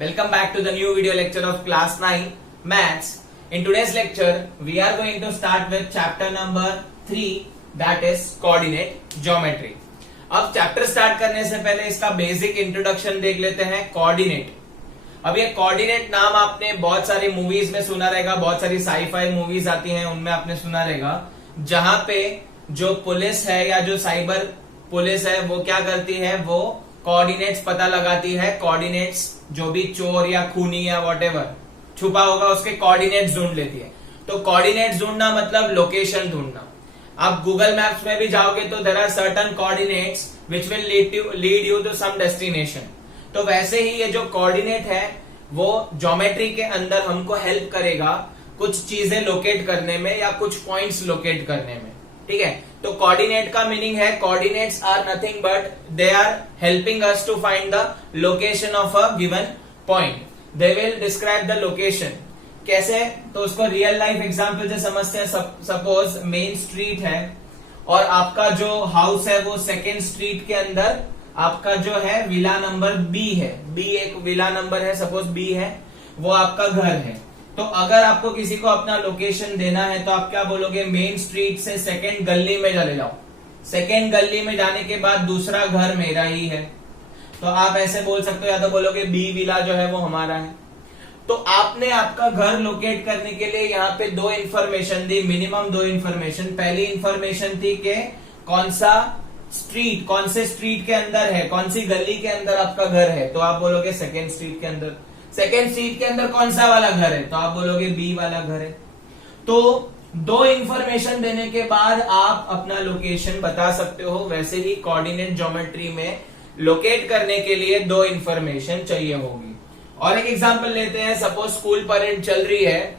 Welcome back to the new video lecture of class 9 Maths. In today's lecture, we are going to start with chapter number 3 that is coordinate geometry. अब chapter start करने से पहले इसका basic introduction देख लेते हैं. Coordinate. अब ये कोऑर्डिनेट नाम आपने बहुत सारी मूवीज में सुना रहेगा, बहुत सारी साईफाई मूवीज आती हैं उनमें आपने सुना रहेगा, जहां पे जो पुलिस है या जो साइबर पुलिस है वो क्या करती है, वो कोऑर्डिनेट्स पता लगाती है. कोऑर्डिनेट्स जो भी चोर या खूनी या व्हाटएवर छुपा होगा उसके कोऑर्डिनेट्स ढूंढ लेती है. तो कोऑर्डिनेट्स ढूंढना मतलब लोकेशन ढूंढना. आप गूगल मैप्स में भी जाओगे तो there are certain coordinates which will lead you to some destination. तो वैसे ही ये जो कोऑर्डिनेट है वो ज्योमेट्री के अंदर हमको हेल्प करेगा कुछ चीजें लोकेट करने में या कुछ पॉइंट्स लोकेट करने में. ठीक है, तो कोऑर्डिनेट का मीनिंग है coordinates are nothing but they are helping us to find the location of a given point. They will describe the location. कैसे, तो उसको रियल लाइफ एग्जांपल से समझते हैं. सपोज मेन स्ट्रीट है और आपका जो हाउस है वो सेकेंड स्ट्रीट के अंदर आपका जो है विला नंबर बी है. बी एक विला नंबर है, सपोज बी है, वो आपका घर है. तो अगर आपको किसी को अपना लोकेशन देना है तो आप क्या बोलोगे, मेन स्ट्रीट से सेकेंड गली में चले जाओ. सेकेंड गली में जाने के बाद दूसरा घर मेरा ही है, तो आप ऐसे बोल सकते हो, या तो बोलोगे बी विला जो है वो हमारा है. तो आपने आपका घर लोकेट करने के लिए यहाँ पे दो इंफॉर्मेशन दी, मिनिमम दो इंफॉर्मेशन. पहली इंफॉर्मेशन थी कि कौन सा स्ट्रीट, कौन से स्ट्रीट के अंदर है, कौन सी गली के अंदर आपका घर है, तो आप बोलोगे सेकेंड स्ट्रीट के अंदर. सेकेंड स्ट्रीट के अंदर कौन सा वाला घर है, तो आप बोलोगे बी वाला घर है. तो दो इंफॉर्मेशन देने के बाद आप अपना लोकेशन बता सकते हो. वैसे ही कोऑर्डिनेट ज्योमेट्री में लोकेट करने के लिए दो इंफॉर्मेशन चाहिए होगी. और एक एग्जांपल लेते हैं. सपोज स्कूल परेड चल रही है,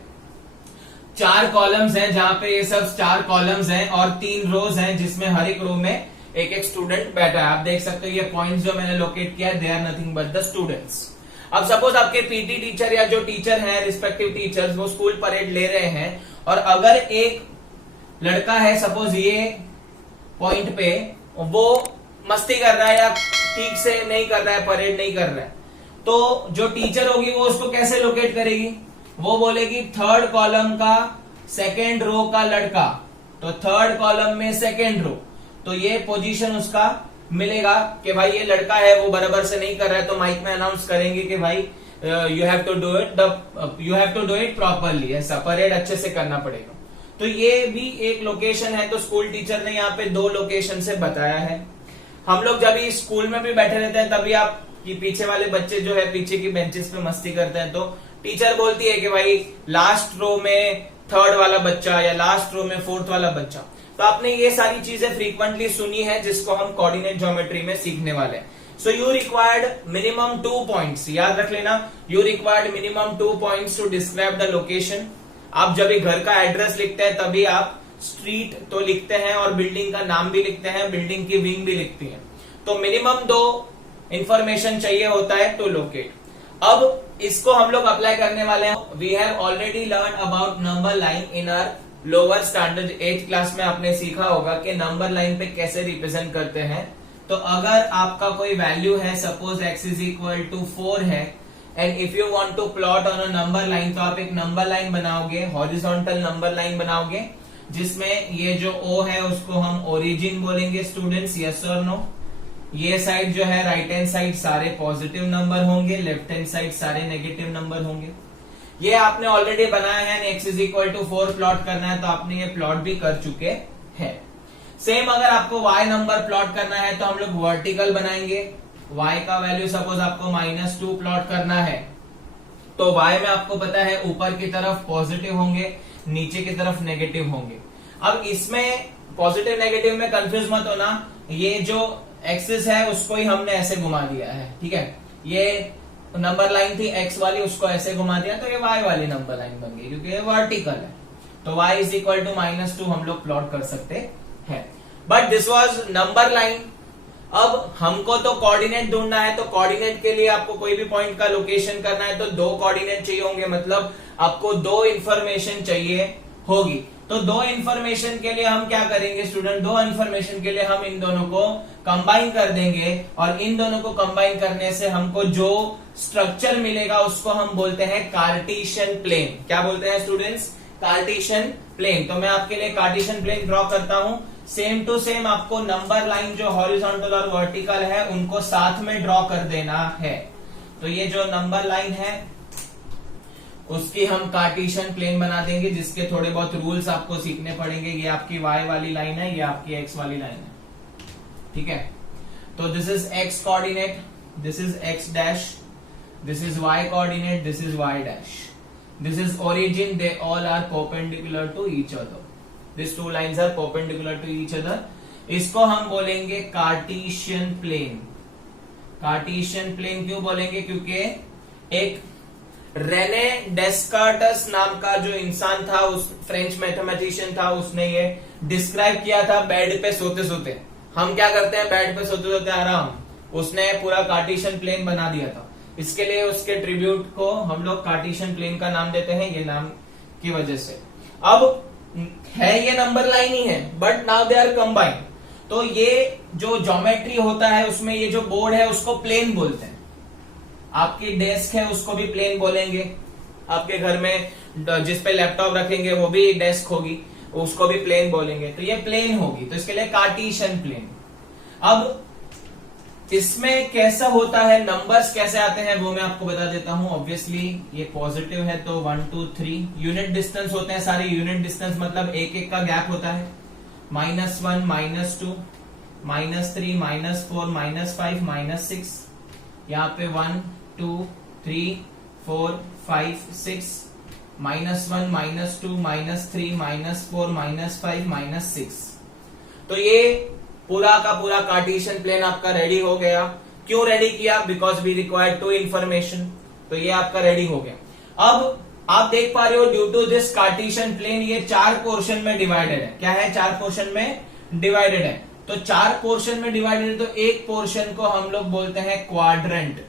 4 कॉलम्स हैं जहां पे ये सब 4 कॉलम्स हैं और 3 रोज हैं जिसमें हर एक रो में एक एक स्टूडेंट बैठा है. आप देख सकते हो ये पॉइंट्स जो मैंने लोकेट किया, they are nothing but the students. अब सपोज आपके पीटी टीचर या जो टीचर हैं, रिस्पेक्टिव टीचर्स, वो स्कूल परेड ले रहे हैं और अगर एक लड़का है सपोज ये पॉइंट पे, वो मस्ती कर रहा है या ठीक से नहीं कर रहा है, परेड नहीं कर रहा है, तो जो टीचर होगी वो उसको कैसे लोकेट करेगी, वो बोलेगी थर्ड कॉलम का सेकेंड रो का लड़का, तो थर्ड कॉलम में सेकेंड रो, तो ये पोजीशन उसका मिलेगा कि भाई ये लड़का है वो बराबर से नहीं कर रहा है. तो माइक में अनाउंस करेंगे कि भाई you have to do it properly, ऐसा परेड अच्छे से करना पड़ेगा. तो ये भी एक लोकेशन है. तो स्कूल टीचर ने यहाँ पे दो लोकेशन से बताया है. हम लोग जब स्कूल में भी बैठे रहते हैं तभी आप कि पीछे वाले बच्चे जो है पीछे की बेंचेस पे मस्ती करते हैं, तो टीचर बोलती है कि भाई लास्ट रो में थर्ड वाला बच्चा या लास्ट रो में फोर्थ वाला बच्चा. तो आपने ये सारी चीजें फ्रीक्वेंटली सुनी है जिसको हम कोऑर्डिनेट ज्योमेट्री में सीखने वाले हैं. So you required minimum 2 points. याद रख लेना, you required minimum 2 points to describe the location. आप जब भी घर का एड्रेस लिखते हैं तभी आप स्ट्रीट तो लिखते हैं और बिल्डिंग का नाम भी लिखते हैं, बिल्डिंग की विंग भी लिखती है. तो मिनिमम 2 इंफॉर्मेशन चाहिए होता है टू लोकेट. अब इसको हम लोग अप्लाई करने वाले हैं. We have already learn about number line in our lower standard 8th class में. आपने सीखा होगा कि नंबर लाइन पे कैसे रिप्रेजेंट करते हैं. तो अगर आपका कोई वैल्यू है, suppose x is equal to 4 है, and if you want to plot on a number line, तो आप एक नंबर लाइन बनाओगे, हॉरिजॉन्टल नंबर लाइन बनाओगे, जिसमें ये जो O है उसको हम ओरिजिन बोलेंगे. स्टूडेंट्स, यस और नो? ये साइड जो है राइट हैंड साइड सारे पॉजिटिव नंबर होंगे, लेफ्ट हैंड साइड सारे नेगेटिव नंबर होंगे. ये आपने ऑलरेडी बनाया है. x is equal to 4 plot करना है तो आपने ये प्लॉट भी कर चुके हैं. सेम अगर आपको y नंबर प्लॉट करना है तो हम लोग वर्टिकल बनाएंगे. y का वैल्यू सपोज आपको -2 प्लॉट करना है, तो y में आपको पता है ऊपर की तरफ पॉजिटिव होंगे, नीचे की तरफ नेगेटिव होंगे. अब इसमें पॉजिटिव नेगेटिव में कंफ्यूज मत होना. ये जो एक्सिस है उसको ही हमने ऐसे घुमा दिया है. ठीक है, ये नंबर लाइन थी x वाली, उसको ऐसे घुमा दिया तो ये y वाली नंबर लाइन बन गई क्योंकि ये वर्टिकल है. तो y इज इक्वल टू -2 हम लोग प्लॉट कर सकते हैं. But this was number line. अब हमको तो कोऑर्डिनेट ढूंढना है, तो कोऑर्डिनेट के लिए आपको कोई भी पॉइंट का लोकेशन करना है तो 2 कोऑर्डिनेट चाहिए होंगे, मतलब आपको 2 इंफॉर्मेशन चाहिए होगी. तो दो इंफॉर्मेशन के लिए हम क्या करेंगे स्टूडेंट, दो इंफॉर्मेशन के लिए हम इन दोनों को कंबाइन कर देंगे और इन दोनों को कंबाइन करने से हमको जो स्ट्रक्चर मिलेगा उसको हम बोलते हैं कार्टेशियन प्लेन। क्या बोलते हैं स्टूडेंट्स, कार्टेशियन प्लेन। तो मैं आपके लिए कार्टेशियन प्लेन ड्रॉ करता हूं। सेम टू सेम आपको नंबर लाइन जो हॉरिजॉन्टल और वर्टिकल है उनको साथ में ड्रॉ कर देना है। तो ये जो नंबर लाइन है उसकी हम कार्टेशियन प्लेन बना देंगे, जिसके थोड़े बहुत रूल्स आपको सीखने पड़ेंगे। ये आपकी y वाली लाइन है, ये आपकी x वाली लाइन है, ठीक है। तो this is x coordinate, this is x dash, this is y coordinate, this is y dash, this is origin, they all are perpendicular to each other, these two lines are perpendicular to each other। इसको हम बोलेंगे Cartesian plane. Cartesian plane क्यों बोलेंगे, क्योंकि एक Renee डेस्कार्टस नाम का जो इंसान था, उस फ्रेंच मैथमेटिशियन था, उसने ये डिस्क्राइब किया था बेड पे सोते सोते। हम क्या करते हैं, बेड पे सोते सोते आराम, उसने पूरा कार्टेशियन प्लेन बना दिया था। इसके लिए उसके ट्रिब्यूट को हम लोग कार्टेशियन प्लेन का नाम देते हैं, ये नाम की वजह से। अब है ये नंबर लाइन ही है, but now they are combined. तो ये जो ज्योमेट्री होता है उसमें ये जो बोर्ड है उसको प्लेन बोलते हैं। आपकी डेस्क है उसको भी प्लेन बोलेंगे, आपके घर में जिस पे लैपटॉप रखेंगे वो भी डेस्क होगी, उसको भी प्लेन बोलेंगे। तो ये प्लेन होगी, तो इसके लिए कार्टेशियन प्लेन। अब इसमें कैसा होता है, नंबर्स कैसे आते हैं वो मैं आपको बता देता हूं। ऑब्वियसली ये पॉजिटिव है तो 1 2 3 यूनिट डिस्टेंस होते हैं सारे। यूनिट डिस्टेंस मतलब एक एक का गैप होता है। -1 -2 -3 -4 -5 -6, यहाँ पे 1 2 3 4 5 6, -1 -2 -3 -4 -5 -6। तो ये पूरा का पूरा कार्टेशियन प्लेन आपका रेडी हो गया। क्यों रेडी किया, बिकॉज वी रिक्वायर 2 इंफॉर्मेशन। तो ये आपका रेडी हो गया। अब आप देख पा रहे हो due to this cartesian plane ये 4 पोर्शन में डिवाइडेड है। क्या है, 4 पोर्शन में डिवाइडेड है। तो 4 पोर्शन में डिवाइडेड है, तो एक पोर्शन को हम लोग बोलते हैं क्वाड्रेंट।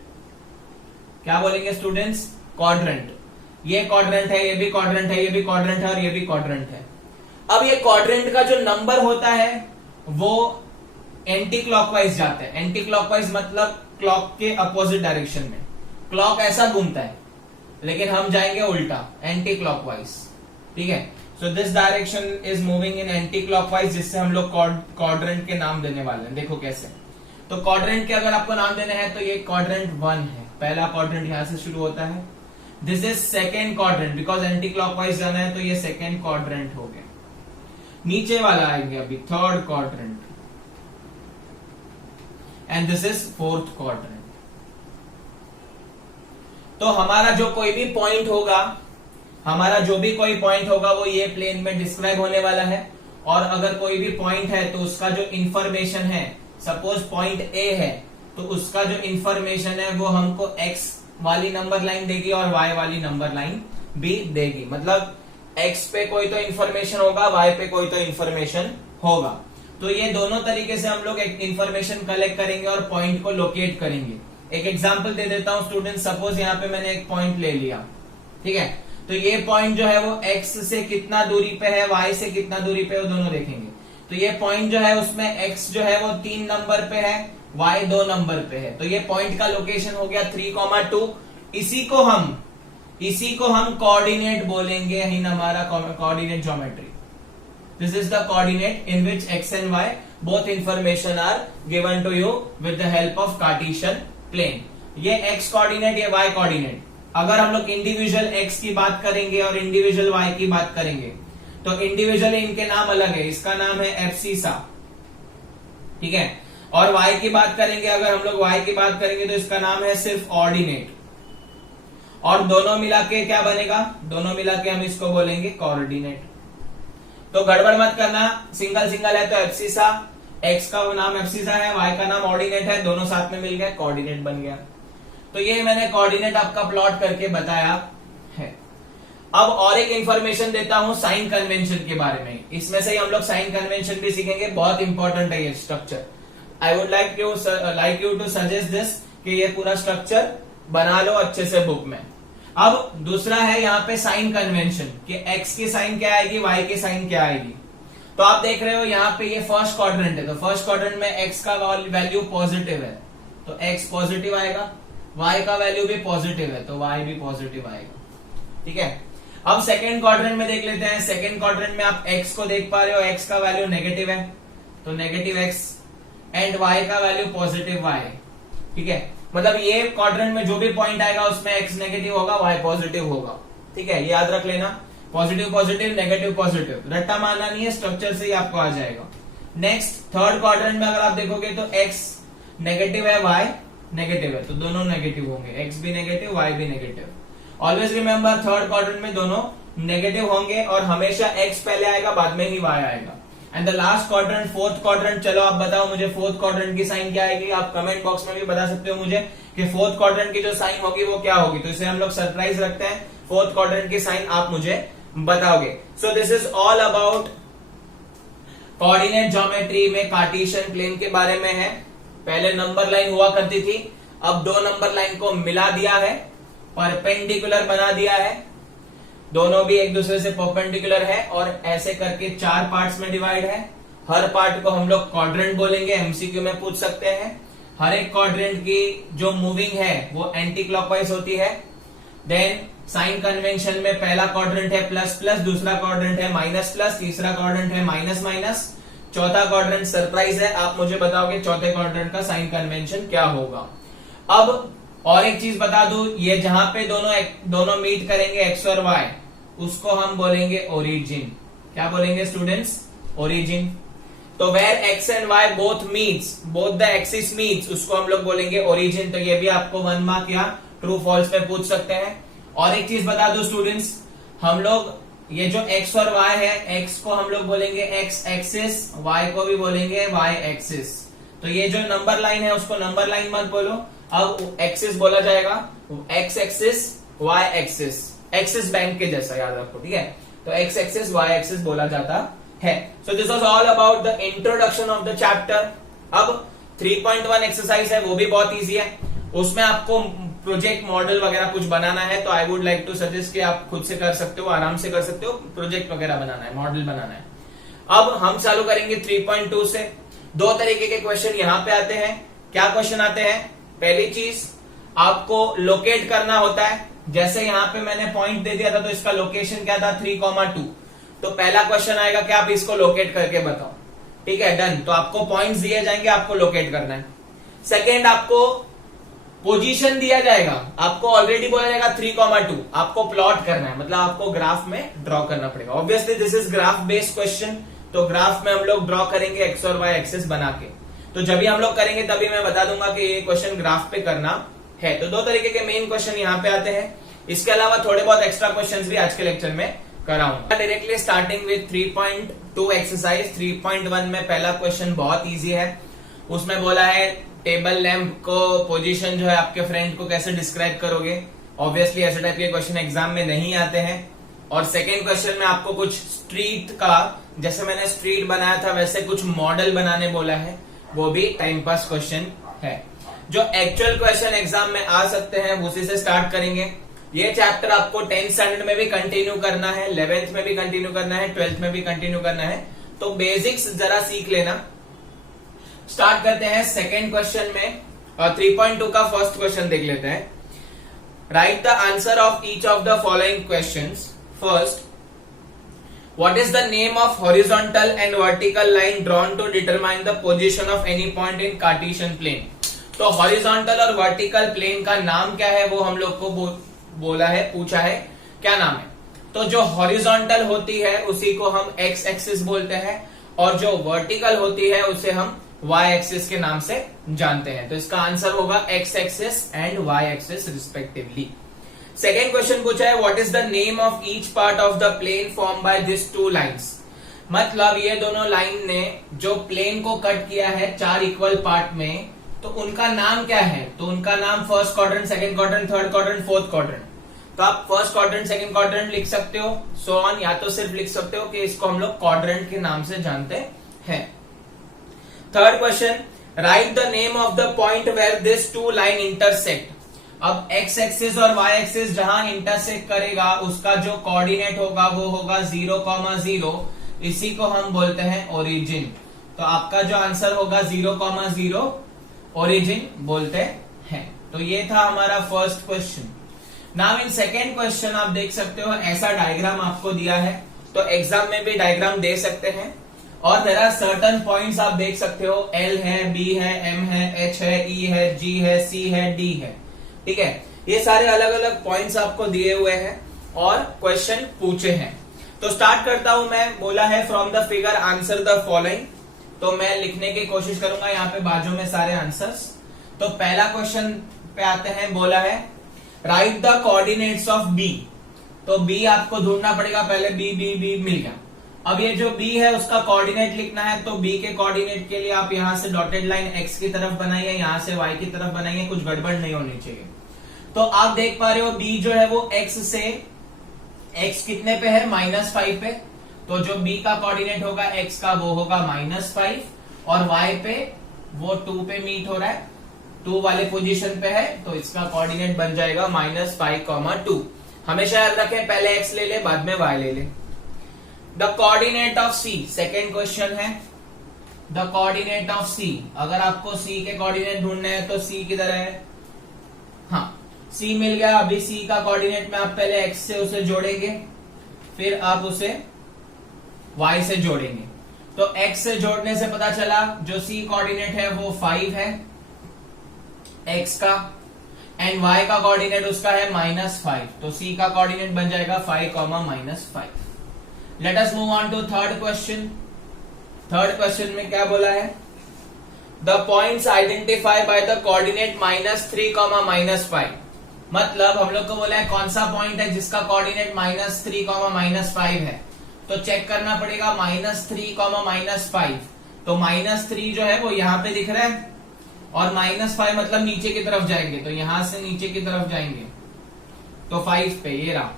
क्या बोलेंगे स्टूडेंट्स, क्वाड्रेंट। ये क्वाड्रेंट है, ये भी क्वाड्रेंट है, ये भी क्वाड्रेंट है और ये भी क्वाड्रेंट है। अब ये क्वाड्रेंट का जो नंबर होता है वो एंटी क्लॉकवाइज जाता है। एंटी क्लॉकवाइज मतलब क्लॉक के अपोजिट डायरेक्शन में। क्लॉक ऐसा घूमता है लेकिन हम जाएंगे उल्टा, एंटी क्लॉकवाइज, ठीक है। So this direction is moving in anti clockwise, जिससे हम लोग क्वाड्रेंट के नाम देने वाले हैं। देखो कैसे। तो क्वाड्रेंट के अगर आपको नाम देने हैं तो ये क्वाड्रेंट 1 है, पहला क्वाड्रेंट यहां से शुरू होता है। This is second quadrant, because anti clockwise जाना है तो ये सेकेंड क्वाड्रेंट हो गया। नीचे वाला आएंगे अभी third quadrant, and this is fourth quadrant. तो हमारा जो कोई भी पॉइंट होगा, हमारा जो भी कोई पॉइंट होगा वो ये प्लेन में डिस्क्राइब होने वाला है। और अगर कोई भी पॉइंट है तो उसका जो इंफॉर्मेशन है, सपोज पॉइंट ए है तो उसका जो इंफॉर्मेशन है वो हमको एक्स वाली नंबर लाइन देगी और वाई वाली नंबर लाइन भी देगी। मतलब एक्स पे कोई तो इंफॉर्मेशन होगा, वाई पे कोई तो इंफॉर्मेशन होगा। तो ये दोनों तरीके से हम लोग एक इंफॉर्मेशन कलेक्ट करेंगे और पॉइंट को लोकेट करेंगे। एक एग्जांपल दे देता हूं स्टूडेंट, सपोज यहाँ पे मैंने एक पॉइंट ले लिया, ठीक है। तो ये पॉइंट जो है वो x से कितना दूरी पे है, y से कितना दूरी पे है, वो दोनों देखेंगे। तो ये पॉइंट जो है उसमें x जो है वो 3 नंबर पे है, y 2 नंबर पे है। तो ये पॉइंट का लोकेशन हो गया 3,2। इसी को हम कोऑर्डिनेट बोलेंगे, इन हमारा coordinate geometry. This is the coordinate in which x and y both information are given to you with the help of cartesian plane. ये x कोऑर्डिनेट, ये y कोऑर्डिनेट। अगर हम लोग इंडिविजुअल x की बात करेंगे और इंडिविजुअल y की बात करेंगे तो इंडिविजुअली इनके नाम अलग है। इसका नाम है एब्सिसा, ठीक है। और y की बात करेंगे, अगर हम लोग y की बात करेंगे तो इसका नाम है सिर्फ ऑर्डिनेट। और दोनों मिला के क्या बनेगा, दोनों मिला के हम इसको बोलेंगे कोऑर्डिनेट। तो गड़बड़ मत करना, सिंगल सिंगल है तो एब्सिसा, x का नाम एब्सिसा है, y का नाम ऑर्डिनेट है, दोनों साथ में मिल गए, कोऑर्डिनेट बन गया। तो ये मैंने कोऑर्डिनेट आपका प्लॉट करके बताया है। अब और एक इंफॉर्मेशन देता हूं साइन कन्वेंशन के बारे में। इसमें से ही हम लोग साइन कन्वेंशन भी सीखेंगे, बहुत इंपॉर्टेंट है ये structure. I would like you to suggest this कि ये पूरा स्ट्रक्चर बना लो अच्छे से बुक में। अब दूसरा है यहाँ पे साइन कन्वेंशन कि x की साइन क्या आएगी, y की साइन क्या आएगी। तो आप देख रहे हो यहाँ पे ये फर्स्ट क्वाड्रेंट है, तो फर्स्ट क्वाड्रेंट में x का वैल्यू पॉजिटिव है तो x पॉजिटिव आएगा, y का वैल्यू भी पॉजिटिव है तो y भी पॉजिटिव आएगा। ठीक है, अब सेकेंड क्वाड्रेंट में देख लेते हैं। सेकेंड क्वाड्रेंट में आप x को देख पा रहे हो, x का वैल्यू नेगेटिव है तो नेगेटिव x एंड y का वैल्यू पॉजिटिव y। ठीक है, मतलब ये क्वाड्रेंट में जो भी पॉइंट आएगा उसमें x नेगेटिव होगा, y पॉजिटिव होगा। ठीक है, ये याद रख लेना, पॉजिटिव पॉजिटिव नेगेटिव पॉजिटिव, रट्टा मारना नहीं है, स्ट्रक्चर से ही आपको आ जाएगा। नेक्स्ट थर्ड क्वाड्रेंट में अगर आप देखोगे तो x नेगेटिव है, y नेगेटिव है, तो दोनों नेगेटिव होंगे, x भी नेगेटिव y भी negative. Always remember third quadrant में दोनों नेगेटिव होंगे और हमेशा x पहले आएगा बाद में ही y आएगा। And the last quadrant fourth quadrant, चलो आप बताओ मुझे फोर्थ क्वाड्रेंट की साइन क्या आएगी। आप कमेंट बॉक्स में भी बता सकते हो मुझे कि फोर्थ क्वाड्रेंट की जो साइन होगी वो क्या होगी। तो इसे हम लोग सरप्राइज रखते हैं, फोर्थ क्वाड्रेंट की साइन आप मुझे बताओगे। So this is all about coordinate geometry में कार्टेशियन प्लेन के बारे में है। पहले नंबर लाइन हुआ करती थी, अब दो नंबर लाइन को मिला दिया है, परपेंडिकुलर बना दिया है, दोनों भी एक दूसरे से परपेंडिकुलर है और ऐसे करके चार पार्ट्स में डिवाइड है। हर पार्ट को हम लोग क्वाड्रेंट बोलेंगे, एमसीक्यू में पूछ सकते हैं। हर एक क्वाड्रेंट की जो मूविंग है वो एंटी क्लॉकवाइज होती है। देन साइन कन्वेंशन में पहला क्वाड्रेंट है प्लस प्लस, दूसरा क्वाड्रेंट है माइनस प्लस, तीसरा क्वाड्रेंट है माइनस माइनस, चौथा क्वाड्रेंट सरप्राइज है। आप मुझे बताओगे चौथे क्वाड्रेंट का साइन कन्वेंशन क्या होगा। अब और एक चीज बता दूं, ये जहां पे दोनों मीट करेंगे एक्स और वाई, उसको हम बोलेंगे ओरिजिन। क्या बोलेंगे स्टूडेंट्स? ओरिजिन। तो where x and y both meets, both the axis meets, उसको हम लोग बोलेंगे ओरिजिन। तो ये भी आपको 1 मार्क या ट्रू फॉल्स पे पूछ सकते हैं। और एक चीज बता दो स्टूडेंट्स, हम लोग ये जो x और y है, x को हम लोग बोलेंगे x एक्सिस, y को भी बोलेंगे y एक्सिस। तो ये जो नंबर लाइन है उसको नंबर लाइन मत बोलो, अब एक्सिस बोला जाएगा, x axis y axis, axis bank के जैसा याद रखो। ठीक है, तो x एक्सिस y एक्सिस बोला जाता है। So this was all about the introduction of the chapter. अब 3.1 एक्सरसाइज है, वो भी बहुत इजी है। उसमें आपको प्रोजेक्ट मॉडल वगैरह कुछ बनाना है, तो I would like to suggest कि आप खुद से कर सकते हो, आराम से कर सकते हो। प्रोजेक्ट वगैरह बनाना है, मॉडल बनाना है। अब हम चालू करेंगे 3.2 से। दो तरीके के क्वेश्चन यहाँ पे आते हैं। क्या क्वेश्चन आते हैं? पहली चीज, आपको लोकेट करना होता है। जैसे यहाँ पे मैंने पॉइंट दे दिया था, तो इसका लोकेशन क्या था? 3,2। तो पहला क्वेश्चन आएगा कि आप इसको लोकेट करके बताओ। ठीक है, डन। तो आपको पॉइंट्स दिए जाएंगे, आपको लोकेट करना है। सेकेंड, आपको पोजीशन दिया जाएगा, आपको ऑलरेडी बोला जाएगा 3,2, आपको प्लॉट करना है, मतलब आपको ग्राफ में ड्रॉ करना पड़ेगा। Obviously this is graph based question, तो ग्राफ में हम लोग ड्रॉ करेंगे एक्स और वाई एक्सिस बना के। तो जब भी हम लोग करेंगे तभी मैं बता दूंगा कि ये क्वेश्चन ग्राफ पे करना है। तो दो तरीके के मेन क्वेश्चन यहाँ पे आते हैं। इसके अलावा थोड़े बहुत एक्स्ट्रा क्वेश्चंस भी आज के लेक्चर में कराऊंगा। Directly starting with 3.2 exercise. 3.1 में पहला क्वेश्चन बहुत इजी है। उसमें बोला है टेबल लैंप को पोजीशन जो है आपके फ्रेंड को कैसे डिस्क्राइब करोगे। ऑब्वियसली ऐसे टाइप के क्वेश्चन एग्जाम में नहीं आते हैं। और सेकेंड क्वेश्चन में आपको कुछ स्ट्रीट का, जैसे मैंने स्ट्रीट बनाया था वैसे कुछ मॉडल बनाने बोला है, वो भी टाइम पास क्वेश्चन है। जो एक्चुअल क्वेश्चन एग्जाम में आ सकते हैं उसी से स्टार्ट करेंगे। ये चैप्टर आपको 10th स्टैंडर्ड में भी कंटिन्यू करना है, 11th में भी कंटिन्यू करना है, 12th में भी कंटिन्यू करना है। तो बेसिक्स जरा सीख लेना। स्टार्ट करते हैं सेकेंड क्वेश्चन में। 3.2 का फर्स्ट क्वेश्चन देख लेते हैं। Right the answer of each of the following questions. First, what is the name of horizontal and vertical line drawn to determine the position of any point in Cartesian plane? तो horizontal और vertical plane का नाम क्या है वो हम लोग को बोला है, पूछा है, क्या नाम है। तो जो हॉरिजॉन्टल होती है उसी को हम एक्स एक्सिस बोलते हैं और जो वर्टिकल होती है उसे हम वाई एक्सिस के नाम से जानते हैं। तो इसका आंसर होगा x axis and y axis respectively. Second question पूछा है what is the name of each part of the plane form by this two lines. मतलब ये दोनों लाइन ने जो प्लेन को कट किया है 4 इक्वल पार्ट में, तो उनका नाम क्या है। तो उनका नाम first quadrant, second quadrant, third quadrant, fourth quadrant. तो आप फर्स्ट क्वाड्रेंट, सेकंड क्वाड्रेंट लिख सकते हो, सो ऑन, या तो सिर्फ लिख सकते हो कि इसको हम लोग क्वाड्रेंट के नाम से जानते हैं। Third question, right the name of the point where this two line intersect. अब एक्स एक्सिस और वाई एक्सिस जहां इंटरसेक्ट करेगा उसका जो कोऑर्डिनेट होगा वो होगा 0,0, इसी को हम बोलते हैं ओरिजिन। तो आपका जो आंसर होगा 0,0 ओरिजिन बोलते हैं। तो ये था हमारा first question. Now in second question आप देख सकते हो ऐसा डायग्राम आपको दिया है, तो एग्जाम में भी डायग्राम दे सकते हैं और देयर आर सर्टेन पॉइंट्स आप देख सकते हो, एल है, बी है, एम है, एच है, ई है, जी है, सी है, डी है। ठीक है, ये सारे अलग अलग पॉइंट्स आपको दिए हुए हैं और क्वेश्चन पूछे हैं। तो स्टार्ट करता हूं मैं। बोला है from the figure answer the following, तो मैं लिखने की कोशिश करूंगा यहाँ पे बाजू में सारे आंसर्स। तो पहला क्वेश्चन पे आते हैं। बोला है right the coordinates of B. तो बी आपको ढूंढना पड़ेगा, पहले बी बी बी मिल गया। अब ये जो बी है उसका कोऑर्डिनेट लिखना है, तो बी के कोऑर्डिनेट के लिए आप यहां से डॉटेड लाइन एक्स की तरफ बनाइए, यहां से वाई की तरफ बनाइए, कुछ गड़बड़ नहीं होनी चाहिए। तो आप देख पा रहे हो बी जो है वो एक्स से, एक्स कितने पे है, -5 पे, तो जो बी का कोऑर्डिनेट होगा एक्स का वो होगा -5 और वाई पे वो 2 पे मीट हो रहा है, 2 वाले पोजीशन पे है, तो इसका कोऑर्डिनेट बन जाएगा -5,2। हमेशा याद रखें पहले एक्स ले ले बाद में वाई ले ले। The coordinate of C, second question है द कोऑर्डिनेट ऑफ सी। अगर आपको सी के कोऑर्डिनेट ढूंढने हैं तो सी किधर है, हाँ सी मिल गया। अभी सी का कोऑर्डिनेट में आप पहले एक्स से उसे जोड़ेंगे, फिर आप उसे वाई से जोड़ेंगे। तो एक्स से जोड़ने से पता चला जो सी कोऑर्डिनेट है वो 5 है एक्स का, एंड वाई का कोऑर्डिनेट उसका है -5, तो सी का कोऑर्डिनेट बन जाएगा 5,-5। Let us move on to third question. Third question में क्या बोला है, the points identify by the coordinate -3, -5। मतलब हम लोग को बोला है कौन सा पॉइंट है जिसका कोऑर्डिनेट -3, -5 है। तो चेक करना पड़ेगा -3, -5। तो -3 जो है वो यहां पे दिख रहा है और -5 मतलब नीचे की तरफ जाएंगे, तो यहां से नीचे की तरफ जाएंगे तो 5 पे ये रहा,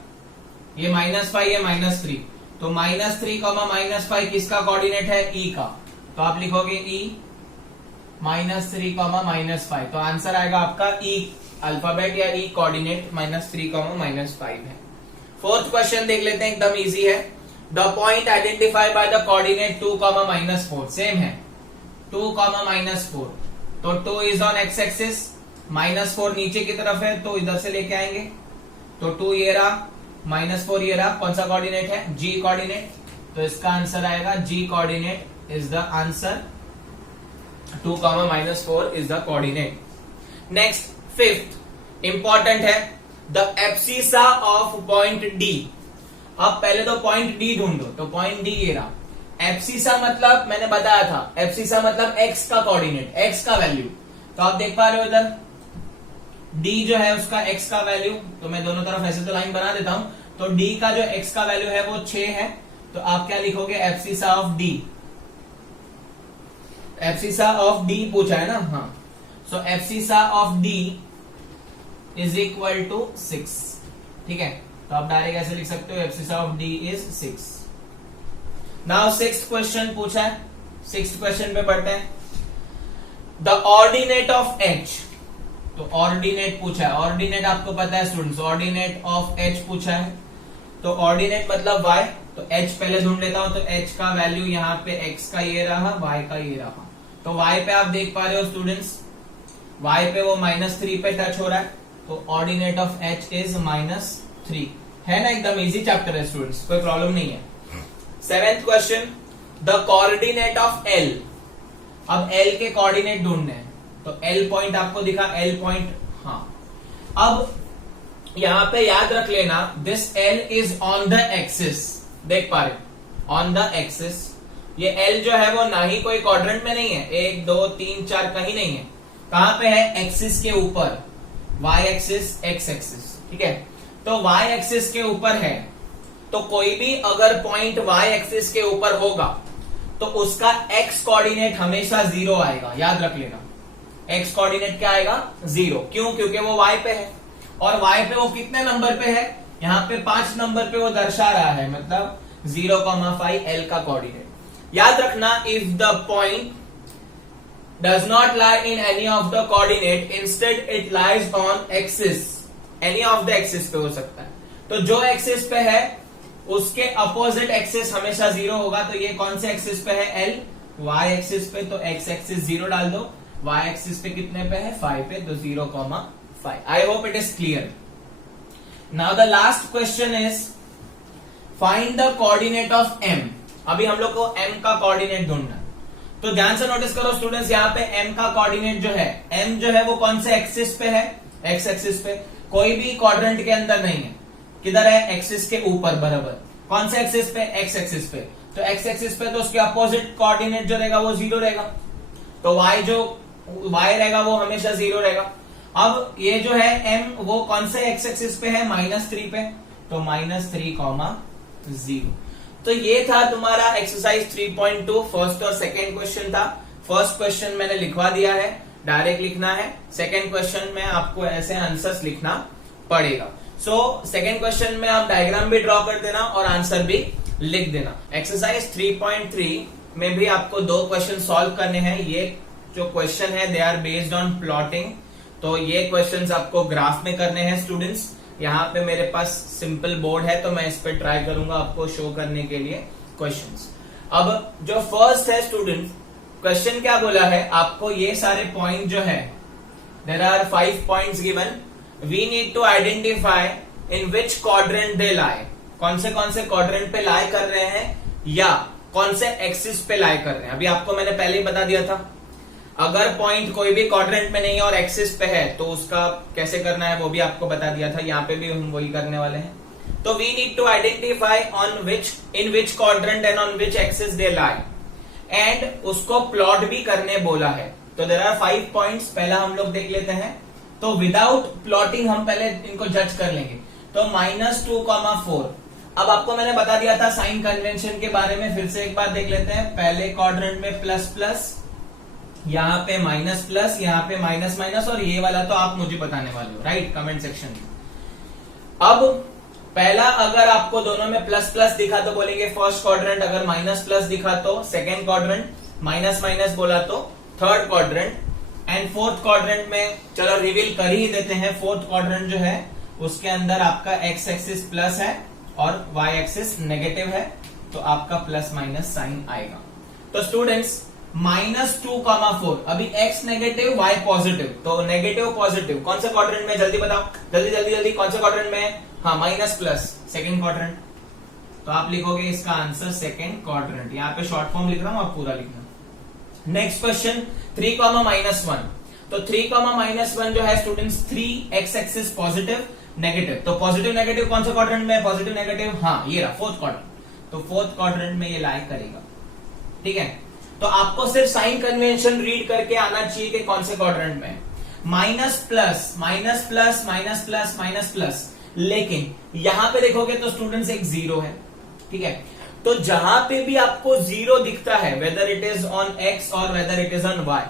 ये -5 ये -3, तो -3, -5 किसका कोऑर्डिनेट है, ई का। तो आप लिखोगे ई -3, -5, तो आंसर आएगा आपका ई अल्फाबेट या ई कोऑर्डिनेट -3, -5 है। फोर्थ क्वेश्चन देख लेते हैं, एकदम इजी है। The point identify by the coordinate 2, -4। Same है 2, -4, तो 2 इज ऑन एक्स एक्सिस, -4 नीचे की तरफ है तो इधर से लेके आएंगे, तो 2 ये रहा, -4 ये रहा। कौन सा कोऑर्डिनेट है, जी कोऑर्डिनेट, तो इसका आंसर आएगा G coordinate is the answer. 2, -4 is the coordinate. Next fifth important है, the abscissa of point D. अब पहले तो पॉइंट डी ढूंढो, तो पॉइंट डी ये रहा। एब्सिसा मतलब मैंने बताया था, एब्सिसा मतलब एक्स का कोऑर्डिनेट, एक्स का वैल्यू। तो आप देख पा रहे हो इधर डी जो है उसका एक्स का वैल्यू, तो मैं दोनों तरफ ऐसे तो लाइन बना देता हूं। तो डी का जो एक्स का वैल्यू है वो 6 है, तो आप क्या लिखोगे, abscissa of D. Abscissa of D पूछा है ना, हाँ। So abscissa of D is equal to 6। ठीक है, तो आप डायरेक्ट ऐसे लिख सकते हो, abscissa of D is 6। Now sixth question पूछा है, सिक्स्थ क्वेश्चन पे पढ़ते हैं। द ऑर्डिनेट ऑफ एच, तो ऑर्डिनेट पूछा है। ऑर्डिनेट आपको पता है स्टूडेंट्स, ऑर्डिनेट ऑफ एच पूछा है, तो ऑर्डिनेट मतलब वाई, तो एच पहले ढूंढ लेता हूं। तो एच का वैल्यू यहाँ पे एक्स का ये रहा, वाई का ये रहा। तो वाई पे आप देख पा रहे हो स्टूडेंट्स, वाई पे वो -3 पे टच हो रहा है, तो ऑर्डिनेट ऑफ एच इज -3 है ना। एकदम इजी चैप्टर है स्टूडेंट्स, कोई प्रॉब्लम नहीं है। Seventh question, the coordinate of L. अब एल के कोऑर्डिनेट ढूंढने हैं, तो एल पॉइंट आपको दिखा, एल पॉइंट, हाँ। अब यहां पे याद रख लेना, this L is on the axis, देख पा रहे ऑन द एक्सिस। ये एल जो है वो ना ही कोई क्वाड्रेंट में नहीं है, 1 2 3 4 कहीं नहीं है। कहां पे है, एक्सिस के ऊपर, वाई एक्सिस, एक्स एक्सिस। ठीक है, तो वाई एक्सिस के ऊपर है, तो कोई भी अगर पॉइंट वाई एक्सिस के ऊपर होगा तो उसका एक्स कोऑर्डिनेट हमेशा 0 आएगा, याद रख लेना। एक्स कोऑर्डिनेट क्या आएगा, 0। क्यों, क्योंकि वो वाई पे है, और वाई पे वो कितने नंबर पे है, यहां पे 5 नंबर पे वो दर्शा रहा है, मतलब 0,5 एल का कोऑर्डिनेट। याद रखना, if the point does not lie in any of the coordinate, instead it lies on axis, any of the axis पे हो सकता है। तो जो एक्सिस पे है उसके अपोजिट एक्सिस हमेशा 0 होगा। तो ये कौन से एक्सिस पे है? L, y एक्सिस पे, तो x एक्सिस 0 डाल दो, y एक्सिस पे कितने पे है? 5 पे, तो 0,5। I hope it is clear. Now the last question is find the coordinate of m। अभी हम लोग को m का कोऑर्डिनेट ढूंढना। तो ध्यान से नोटिस करो स्टूडेंट्स, यहाँ पे m का कोऑर्डिनेट जो है, m जो है वो कौन से एक्सिस पे है? x एक्सिस पे। कोई भी क्वाड्रेंट के अंदर नहीं है, किधर है? एक्सिस के ऊपर बराबर। कौन से एक्सिस पे? x एक्सिस पे। तो x एक्सिस पे तो उसके अपोजिट कोऑर्डिनेट जो रहेगा वो 0 रहेगा, तो y जो y रहेगा वो हमेशा 0 रहेगा। अब ये जो है m वो कौन से x एक्सिस पे है? -3 पे, तो -3,0। तो ये था तुम्हारा एक्सरसाइज 3.2 फर्स्ट और सेकेंड क्वेश्चन था। फर्स्ट क्वेश्चन मैंने लिखवा दिया है, डायरेक्ट लिखना है। सेकेंड क्वेश्चन में आपको ऐसे आंसर्स लिखना पड़ेगा। सो सेकेंड क्वेश्चन में आप डायग्राम भी ड्रॉ कर देना और आंसर भी लिख देना। एक्सरसाइज 3.3 में भी आपको 2 क्वेश्चन सॉल्व करने हैं। ये जो क्वेश्चन है they are based on plotting, तो ये क्वेश्चंस आपको ग्राफ में करने हैं स्टूडेंट्स। यहाँ पे मेरे पास सिंपल बोर्ड है तो मैं इस पे ट्राई करूंगा आपको शो करने के लिए क्वेश्चंस। अब जो फर्स्ट है स्टूडेंट, क्वेश्चन क्या बोला है आपको? ये सारे पॉइंट जो है, there are 5 points given, we need to identify in which quadrant they lie. कौन से क्वाड्रेंट पे लाई कर रहे हैं या कौन से एक्सिस पे लाई कर रहे हैं। अभी आपको मैंने पहले ही बता दिया था, अगर पॉइंट कोई भी क्वाड्रेंट में नहीं है और एक्सिस पे है तो उसका कैसे करना है वो भी आपको बता दिया था। यहाँ पे भी हम वही करने वाले हैं। तो we need to identify in which quadrant and on which axis they lie, and उसको प्लॉट भी करने बोला है। तो देयर आर 5 पॉइंट्स, पहला हम लोग देख लेते हैं। तो विदाउट प्लॉटिंग हम पहले इनको जज कर लेंगे। तो -2,4। अब आपको मैंने बता दिया था साइन कन्वेंशन के बारे में, फिर से एक बार देख लेते हैं। पहले क्वाड्रेंट में प्लस प्लस, यहाँ पे माइनस प्लस, यहाँ पे माइनस माइनस, और ये वाला तो आप मुझे बताने वाले हो, राइट, कमेंट सेक्शन में। अब पहला अगर आपको दोनों में प्लस प्लस दिखा तो बोलेंगे फर्स्ट क्वाड्रेंट, अगर माइनस प्लस दिखा तो सेकेंड क्वाड्रेंट, माइनस माइनस बोला तो third quadrant, and fourth quadrant में चलो रिवील कर ही देते हैं। फोर्थ क्वाड्रेंट जो है उसके अंदर आपका एक्स एक्सिस प्लस है और वाई एक्सिस नेगेटिव है, तो आपका प्लस माइनस साइन आएगा। तो स्टूडेंट्स -2,4, अभी x नेगेटिव y पॉजिटिव, तो नेगेटिव पॉजिटिव कौन से क्वाड्रेंट में? जल्दी बताओ, जल्दी जल्दी जल्दी, कौन से क्वाड्रेंट में? हाँ, माइनस प्लस, सेकंड क्वाड्रेंट। तो आप लिखोगे इसका आंसर सेकंड क्वाड्रेंट। यहाँ पे शॉर्ट फॉर्म लिख रहा हूं, आप पूरा लिखना। Next question 3,-1। तो 3,-1 जो है students, 3 x axis positive negative, तो पॉजिटिव नेगेटिव कौन से क्वाड्रेंट में? पॉजिटिव नेगेटिव, हाँ ये रहा फोर्थ क्वाड्रेंट। तो फोर्थ क्वाड्रेंट में ये लाई करेगा, ठीक है। तो आपको सिर्फ साइन कन्वेंशन रीड करके आना चाहिए कि कौन से क्वाड्रेंट में। Minus plus minus plus minus plus minus plus, लेकिन यहां पे देखोगे तो स्टूडेंट्स एक 0 है, ठीक है। तो जहां पे भी आपको 0 दिखता है, whether it is on X और whether it is on Y,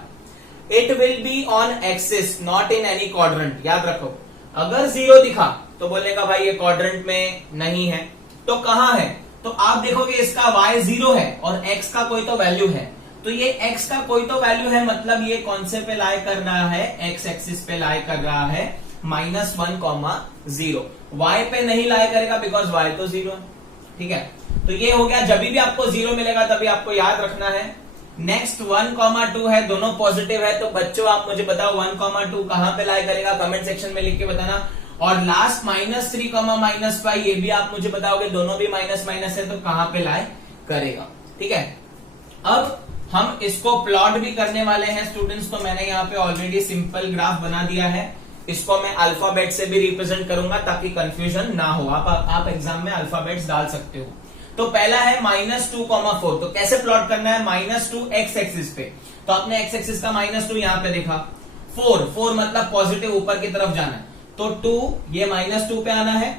it will be on axis, not in any quadrant. याद रखो, अगर 0 दिखा तो बोलेगा भाई ये क्वाड्रेंट में नहीं है। तो कहां है? तो आप देखोगे इसका y 0 है और x का कोई तो वैल्यू है, तो ये x का कोई तो वैल्यू है, मतलब ये कौन से पे लाई कर रहा है? x एक्सिस पे लाई कर रहा है, -1,0। y पे नहीं लाई करेगा बिकॉज y तो 0 है, ठीक है। तो ये हो गया, जब भी आपको 0 मिलेगा तभी आपको याद रखना है। नेक्स्ट 1,2 है, दोनों पॉजिटिव है। तो बच्चों आप मुझे बताओ 1,2 कहां पे लाई करेगा? कमेंट सेक्शन में लिख के बताना। और लास्ट -3, -5, ये भी आप मुझे बताओगे, दोनों भी माइनस माइनस है, तो कहां पे लाई करेगा, ठीक है। अब हम इसको प्लॉट भी करने वाले हैं स्टूडेंट्स। तो मैंने यहाँ पे ऑलरेडी सिंपल ग्राफ बना दिया है, इसको मैं अल्फाबेट से भी रिप्रेजेंट करूंगा ताकि कंफ्यूजन ना हो। आप एग्जाम में अल्फाबेट्स डाल सकते हो। तो पहला है -2,4, तो कैसे प्लॉट करना है? -2 एक्स एक्सिस पे, तो आपने एक्स एक्सिस का -2 यहाँ पे देखा। 4 मतलब पॉजिटिव ऊपर की तरफ जाना है, तो 2 ये -2 पे आना है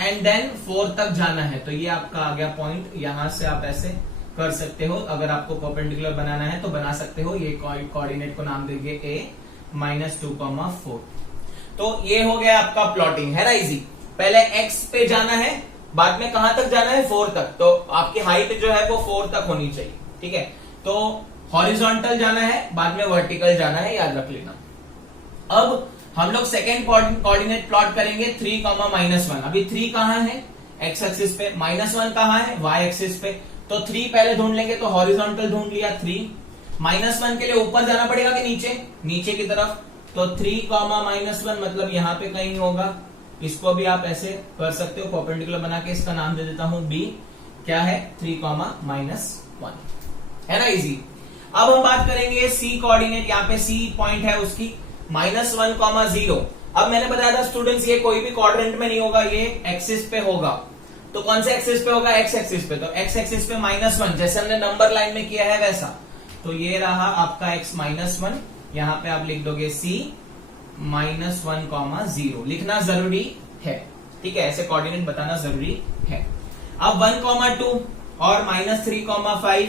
एंड देन 4 तक जाना है। तो ये आपका आ गया पॉइंट, यहां से आप ऐसे कर सकते हो। अगर आपको परपेंडिकुलर बनाना है तो बना सकते हो। ये कोऑर्डिनेट को नाम देंगे a, -2,4। तो ये हो गया आपका प्लॉटिंग, है ना, इजी। पहले x पे जाना है, बाद में कहां तक जाना है? 4 तक। तो आपकी हाइट जो है वो 4 तक होनी चाहिए, ठीक है। तो हॉरिजॉन्टल जाना है, बाद में वर्टिकल जाना है, याद रख लेना। अब हम लोग सेकेंड कोऑर्डिनेट प्लॉट करेंगे 3, -1। अभी 3 कहां है? एक्स एक्सिस पे। -1 कहां है? वाई एक्सिस पे। तो 3 पहले ढूंढ लेंगे, तो हॉरिजॉन्टल ढूंढ लिया 3। -1 के लिए ऊपर जाना पड़ेगा कि नीचे? नीचे की तरफ। तो 3, -1 मतलब यहां पे कहीं होगा। इसको भी आप ऐसे कर सकते हो, परपेंडिकुलर बना के इसका नाम दे देता हूं बी। क्या है? 3, -1 है ना, इजी। अब हम बात करेंगे सी कोऑर्डिनेट। यहाँ पे सी पॉइंट है उसकी -1, 0। अब मैंने बताया था स्टूडेंट्स, ये कोई भी क्वाड्रेंट में नहीं होगा, ये एक्सिस पे होगा। तो कौन से एक्सिस पे होगा? एक्स एक्सिस पे। तो एक्स एक्सिस पे -1, जैसे हमने नंबर लाइन में किया है वैसा। तो ये रहा आपका x -1। यहां पे आप लिख दोगे c -1, 0 लिखना जरूरी है, ठीक है, ऐसे कोऑर्डिनेट बताना जरूरी है। अब 1, 2 और -3, 5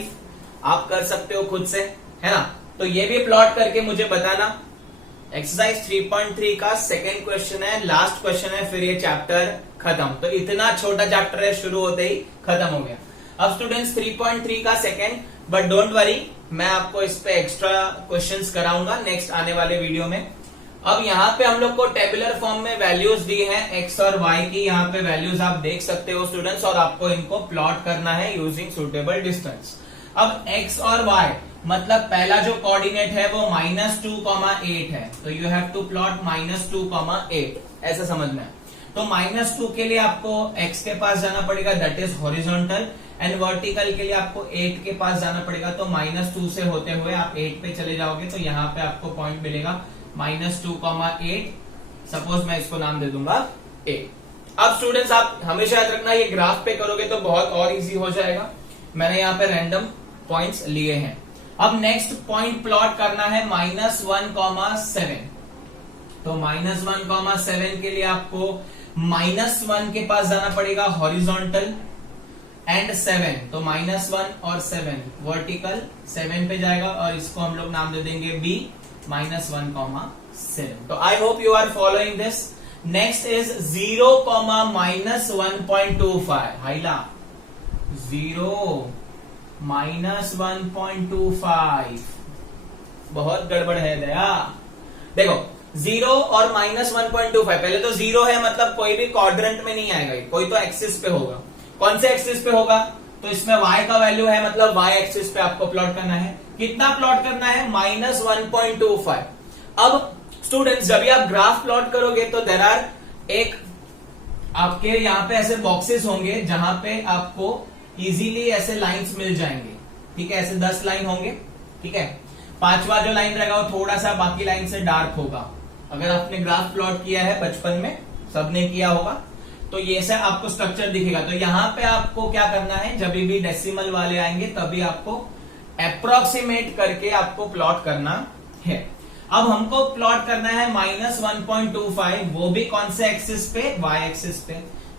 आप कर सकते हो खुद से, है ना। तो ये भी प्लॉट करके मुझे बताना। एक्सरसाइज 3.3 का सेकेंड क्वेश्चन है, लास्ट क्वेश्चन है, फिर ये चैप्टर खत्म। तो इतना छोटा चैप्टर है, शुरू होते ही खत्म हो गया। अब स्टूडेंट्स 3.3 का सेकेंड, बट डोंट वरी, मैं आपको इस पे एक्स्ट्रा क्वेश्चंस कराऊंगा नेक्स्ट आने वाले वीडियो में। अब यहाँ पे हम लोग को टेबुलर फॉर्म में वैल्यूज दी है एक्स और वाई की। यहाँ पे वैल्यूज आप देख सकते हो स्टूडेंट्स, और आपको इनको प्लॉट करना है यूजिंग सुटेबल डिस्टेंस। अब एक्स और वाई मतलब पहला जो कोऑर्डिनेट है वो -2, 8 है। तो यू हैव टू प्लॉट -2, 8, ऐसा समझना है। तो -2 के लिए आपको x के पास जाना पड़ेगा, that is horizontal, and vertical के लिए आपको 8 के पास जाना पड़ेगा। तो -2 से होते हुए आप 8 पे चले जाओगे, तो यहाँ पे आपको पॉइंट मिलेगा -2, 8। सपोज मैं इसको नाम दे दूंगा a। अब स्टूडेंट्स आप हमेशा याद रखना, ये ग्राफ पे करोगे तो बहुत और इजी हो जाएगा। मैंने यहाँ पे रैंडम पॉइंट्स लिए हैं। अब नेक्स्ट पॉइंट प्लॉट करना है -1, 7। तो -1, 7 के लिए आपको -1 के पास जाना पड़ेगा हॉरिजॉन्टल, एंड 7। तो -1 और 7 वर्टिकल 7 पे जाएगा, और इसको हम लोग नाम दे देंगे b -1, 7। तो I hope you are following this. Next is 0, -1.25। हाइला 0, -1.25 बहुत गड़बड़ है दया। देखो 0 और -1.25, पहले तो 0 है मतलब कोई भी क्वाड्रेंट में नहीं आएगा, कोई तो एक्सिस पे होगा। कौन से एक्सिस पे होगा? तो इसमें y का वैल्यू है, मतलब y एक्सिस पे आपको प्लॉट करना है। कितना प्लॉट करना है? -1.25। अब स्टूडेंट्स जब भी आप ग्राफ प्लॉट करोगे तो देयर आर एक आपके यहाँ पे ऐसे बॉक्सेस होंगे जहां पे आपको इजीली ऐसे लाइंस मिल जाएंगे, ठीक है, ऐसे 10 लाइन होंगे, ठीक है। 5वां जो लाइन रहेगा वो थोड़ा सा बाकी लाइन से डार्क होगा। अगर आपने ग्राफ प्लॉट किया है बचपन में, सबने किया होगा, तो ये ऐसा आपको स्ट्रक्चर दिखेगा। तो यहाँ पे आपको क्या करना है, जब भी डेसिमल वाले आएंगे तभी आपको अप्रोक्सीमेट करके आपको प्लॉट करना है। अब हमको प्लॉट करना है -1.25, वो भी कौन से एक्सिस पे? y एक्सिस पे।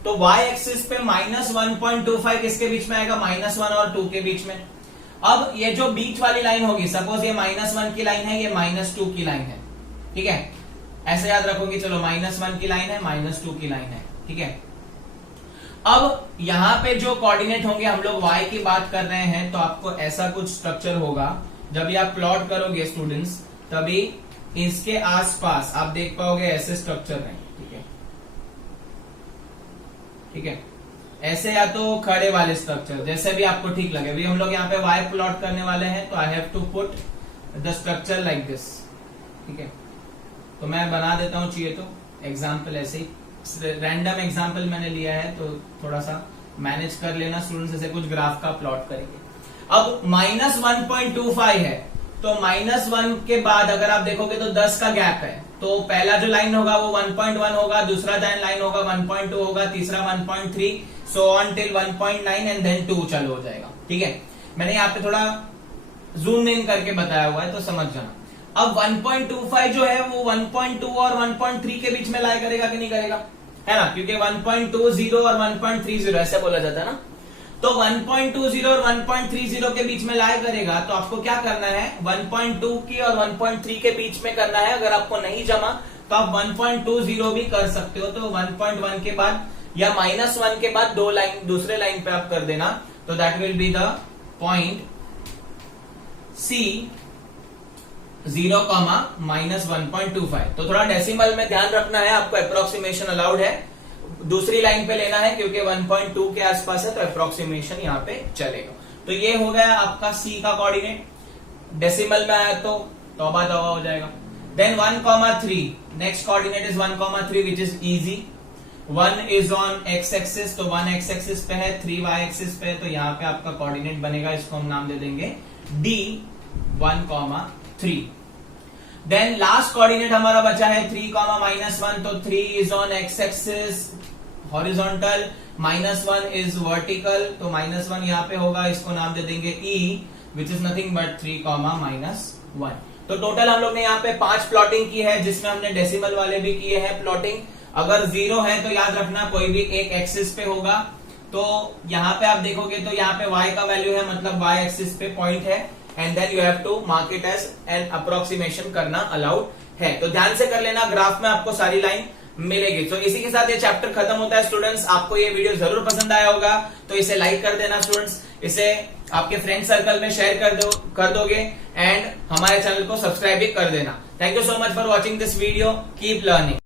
तो y एक्सिस पे -1.25 किसके बीच में आएगा? -1 और 2 के बीच में। अब ये जो बीच वाली लाइन होगी, सपोज ये -1 की लाइन है, ये -2 की लाइन है, ठीक है, ऐसे याद रखोगे। चलो -1 की लाइन है, -2 की लाइन है, ठीक है। अब यहां पे जो कोऑर्डिनेट होंगे, हम लोग y की बात कर रहे हैं, तो आपको ऐसा कुछ स्ट्रक्चर होगा। जब ये आप प्लॉट करोगे स्टूडेंट्स, तभी इसके आसपास आप देख पाओगे ऐसे स्ट्रक्चर है, ठीक है, ठीक है, ऐसे या तो खड़े वाले स्ट्रक्चर, जैसे भी आपको ठीक लगे। अभी हम लोग यहाँ पे y प्लॉट करने वाले हैं, तो I have to put the structure like this, ठीक है। तो मैं बना देता हूं, चाहिए तो एग्जाम्पल ऐसे ही, रैंडम एग्जाम्पल मैंने लिया है, तो थोड़ा सा मैनेज कर लेना स्टूडेंट्स, ऐसे कुछ ग्राफ का प्लॉट करेंगे। अब -1.25 है, तो -1 के बाद अगर आप देखोगे तो 10 का गैप है। तो पहला जो लाइन होगा वो 1.1 होगा, दूसरा लाइन होगा 1.2 होगा, तीसरा 1.3, so on till 1.9 and then 2 चालू हो जाएगा, ठीक है। मैंने यहाँ पे थोड़ा जूम इन करके बताया हुआ है, तो समझ जाना। अब 1.25 जो है वो 1.2 और 1.3 के बीच में लाई करेगा कि नहीं करेगा, है ना, क्योंकि 1.20 और 1.30 ऐसे बोला जाता है ना। तो 1.20 और 1.30 के बीच में लाई करेगा, तो आपको क्या करना है, 1.2 की और 1.3 के बीच में करना है। अगर आपको नहीं जमा तो आप 1.20 भी कर सकते हो। तो 1.1 के बाद या -1 के बाद दूसरे लाइन पे आप कर देना, तो that will be the point C 0, -1.25। तो थोड़ा डेसिमल में ध्यान रखना है आपको, अप्रोक्सीमेशन अलाउड है, दूसरी लाइन पे लेना है क्योंकि 1.2 के आसपास है तो अप्रोक्सीमेशन यहाँ पे चलेगा। तो ये हो गया आपका C का कोऑर्डिनेट, डेसिमल में आया तो तौबा तौबा हो जाएगा। Then 1,3, next coordinate is 1,3 which is easy. 1 is on x axis, तो 1 एक्स एक्सिस पे है, 3 वाई एक्सिस पे है, तो यहाँ पे आपका कोऑर्डिनेट बनेगा, इसको हम नाम दे देंगे D 1,3। देन लास्ट कोऑर्डिनेट हमारा बचा है 3, -1, तो 3 is on x axis horizontal, -1 is vertical, तो -1 यहाँ पे होगा, इसको नाम दे देंगे E which is nothing but 3, -1। तो टोटल हम लोग ने यहाँ पे 5 प्लॉटिंग की है, जिसमें हमने डेसिमल वाले भी किए हैं प्लॉटिंग। अगर 0 है तो याद रखना कोई भी एक एक्सिस पे होगा, तो यहाँ पे आप देखोगे तो यहाँ पे y का वैल्यू है, मतलब y एक्सिस पे पॉइंट है, and then you have to mark it as an approximation करना अलाउड है। तो ध्यान से कर लेना, ग्राफ में आपको सारी लाइन मिलेगी। तो इसी के साथ ये चैप्टर खत्म होता है स्टूडेंट्स। आपको ये वीडियो जरूर पसंद आया होगा तो इसे लाइक कर देना स्टूडेंट्स, इसे आपके फ्रेंड सर्कल में शेयर कर दोगे, एंड हमारे चैनल को सब्सक्राइब भी कर देना। Thank you so much for watching this video, keep learning.